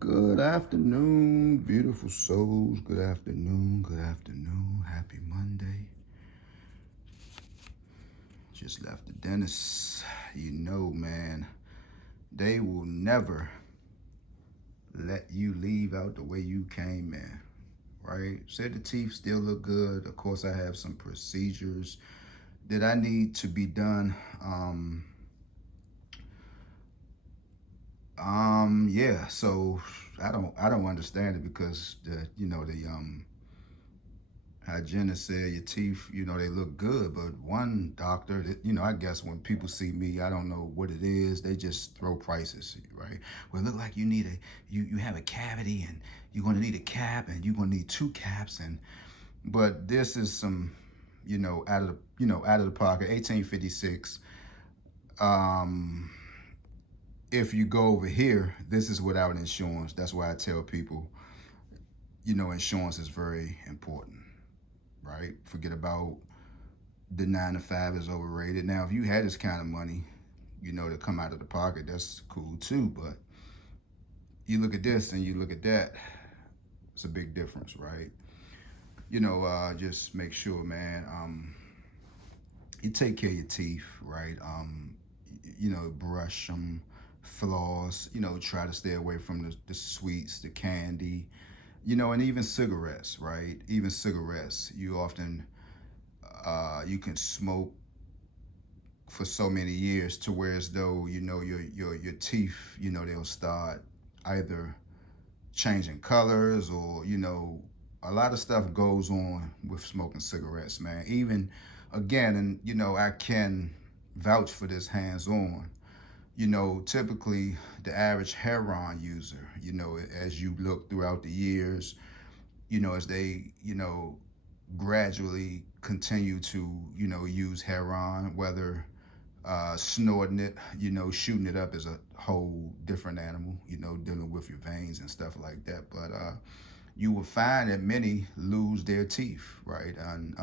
Good afternoon, beautiful souls. Good afternoon, good afternoon. Happy Monday. Just left the dentist. You know, man, they will never let you leave out the way you came in, right? Said the teeth still look good. Of course, I have some procedures that I need to be done. Yeah, so I don't understand it because the hygienist said your teeth, they look good, but one doctor, I guess when people see me, I don't know what it is. They just throw prices, right? Well, it look like you have a cavity, and you're gonna need a cap, and you're gonna need two caps, but this is some, out of the pocket, 1856. Um, if you go over here, this is without insurance. That's why I tell people, insurance is very important, right? Forget about the 9 to 5 is overrated. Now, if you had this kind of money, to come out of the pocket, that's cool too. But you look at this and you look at that, it's a big difference, right? Just make sure, man, you take care of your teeth, right? Brush them, floss, try to stay away from the sweets, the candy, and even cigarettes, right? Even cigarettes, you can smoke for so many years to where as though your teeth, they'll start either changing colors, or a lot of stuff goes on with smoking cigarettes, man. Even again, and I can vouch for this hands on. Typically the average heroin user, as you look throughout the years, as they gradually continue to use heroin, whether snorting it, shooting it up is a whole different animal, dealing with your veins and stuff like that. But you will find that many lose their teeth, right? And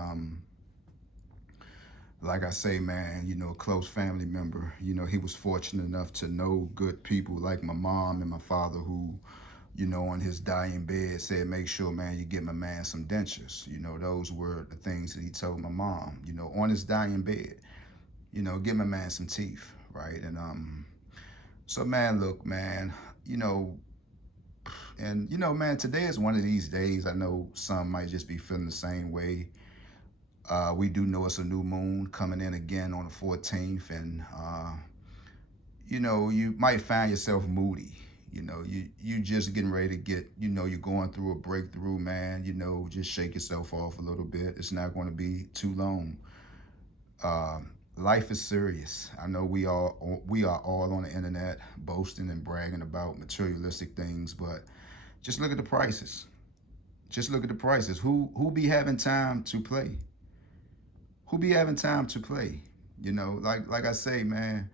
like I say, man, a close family member, he was fortunate enough to know good people like my mom and my father who, on his dying bed said, make sure, man, you get my man some dentures. Those were the things that he told my mom, on his dying bed, give my man some teeth, right? And so, man, look, man, man, today is one of these days. I know some might just be feeling the same way. We do know it's a new moon coming in again on the 14th, and you might find yourself moody. You just getting ready to get, you're going through a breakthrough, man. Just shake yourself off a little bit. It's not going to be too long. Uh, Life is serious. I know we are all on the internet boasting and bragging about materialistic things, but just look at the prices. Just look at the prices. Who be having time to play? Who be having time to play? Like I say, man,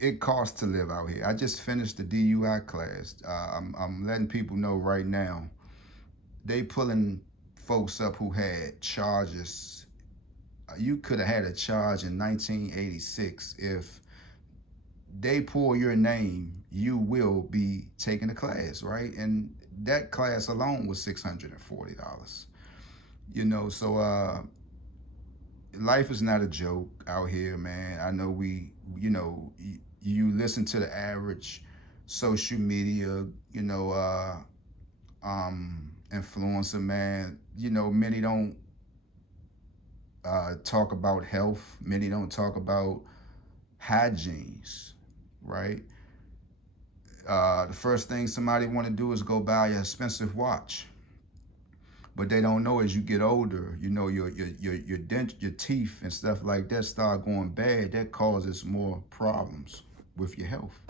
it costs to live out here. I just finished the DUI class. I'm letting people know right now. They pulling folks up who had charges. You could have had a charge in 1986. If they pull your name, you will be taking a class, right? And that class alone was $640. So life is not a joke out here, man. I know you listen to the average social media, influencer, man. Many don't talk about health. Many don't talk about hygienes, right? The first thing somebody want to do is go buy an expensive watch, but they don't know as you get older, your teeth and stuff like that start going bad. That causes more problems with your health.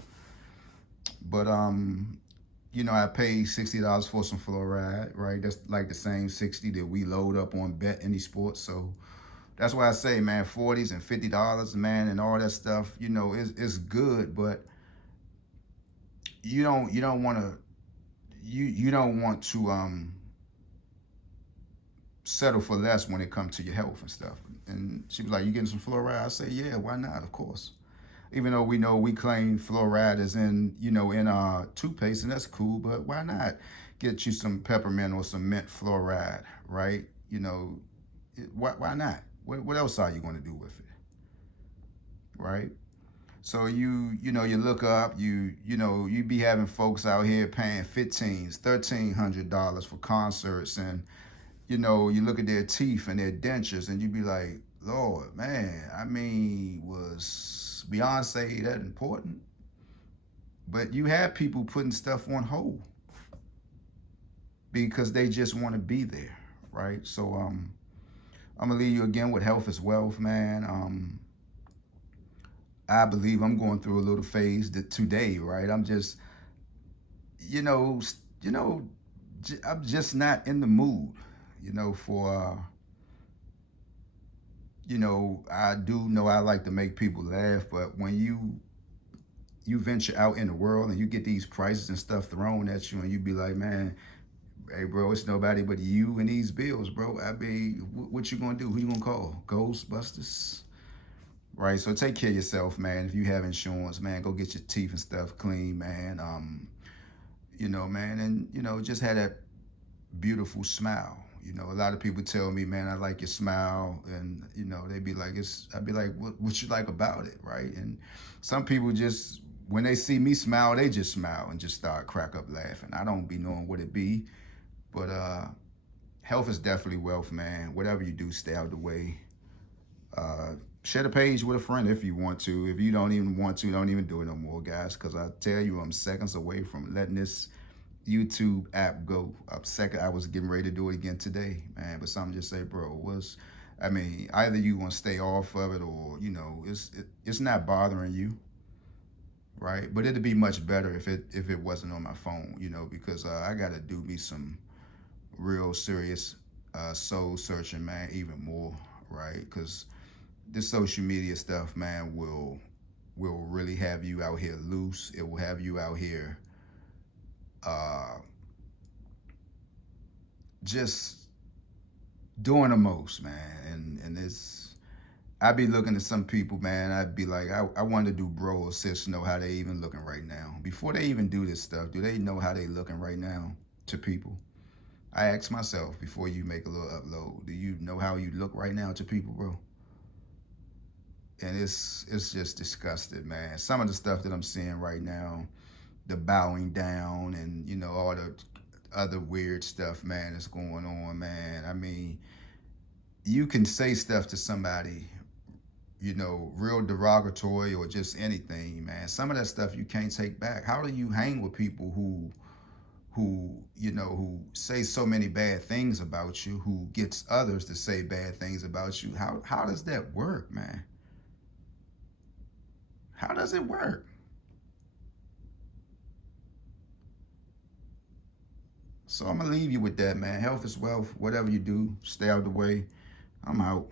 But I paid $60 for some fluoride, right? That's like the same 60 that we load up on Bet Any Sports. So that's why I say, man, 40s and $50, man, and all that stuff, it's good, but you don't want to you don't want to settle for less when it comes to your health and stuff. And she was like, "You getting some fluoride?" I say, "Yeah, why not? Of course." Even though we know we claim fluoride is in, in our toothpaste, and that's cool, but why not get you some peppermint or some mint fluoride, right? Why not? What else are you going to do with it, right? So you look up, you be having folks out here paying $1,300 for concerts, and you look at their teeth and their dentures, and you be like, Lord, man, I mean, was Beyonce that important? But you have people putting stuff on hold because they just want to be there, right? So I'm gonna leave you again with health is wealth, man. I believe I'm going through a little phase today, right? I'm just, you know, you know, I'm just not in the mood, for I do know I like to make people laugh, but when you venture out in the world and you get these prices and stuff thrown at you, and you be like, man, hey, bro, it's nobody but you and these bills, bro. I mean, what you gonna do? Who you gonna call? Ghostbusters? Right. So take care of yourself, man. If you have insurance, man, go get your teeth and stuff clean, man. Man, and just have that beautiful smile. A lot of people tell me, man, I like your smile, and they be like, I'd be like, what you like about it, right? And some people just, when they see me smile, they just smile and just start crack up laughing. I don't be knowing what it be, but health is definitely wealth, man. Whatever you do, stay out of the way. Share the page with a friend if you want to. If you don't even want to, don't even do it no more, guys. Because I tell you, I'm seconds away from letting this YouTube app go. I was getting ready to do it again today, man. But some just say, bro, either you want to stay off of it, or it's not bothering you, right? But it'd be much better if it wasn't on my phone, because I gotta do me some real serious soul searching, man, even more, right? Because this social media stuff, man, will really have you out here loose. It will have you out here just doing the most, man. And it's, I'd be looking at some people, man. I'd be like, I want to do bro or sis know how they even looking right now. Before they even do this stuff, do they know how they looking right now to people? I ask myself before you make a little upload, do you know how you look right now to people, bro? And it's just disgusting, man. Some of the stuff that I'm seeing right now, the bowing down and all the other weird stuff, man, that's going on, man. I mean, you can say stuff to somebody, real derogatory or just anything, man. Some of that stuff you can't take back. How do you hang with people who say so many bad things about you, who gets others to say bad things about you? How does that work, man? How does it work? So I'm gonna leave you with that, man. Health is wealth. Whatever you do, stay out of the way. I'm out.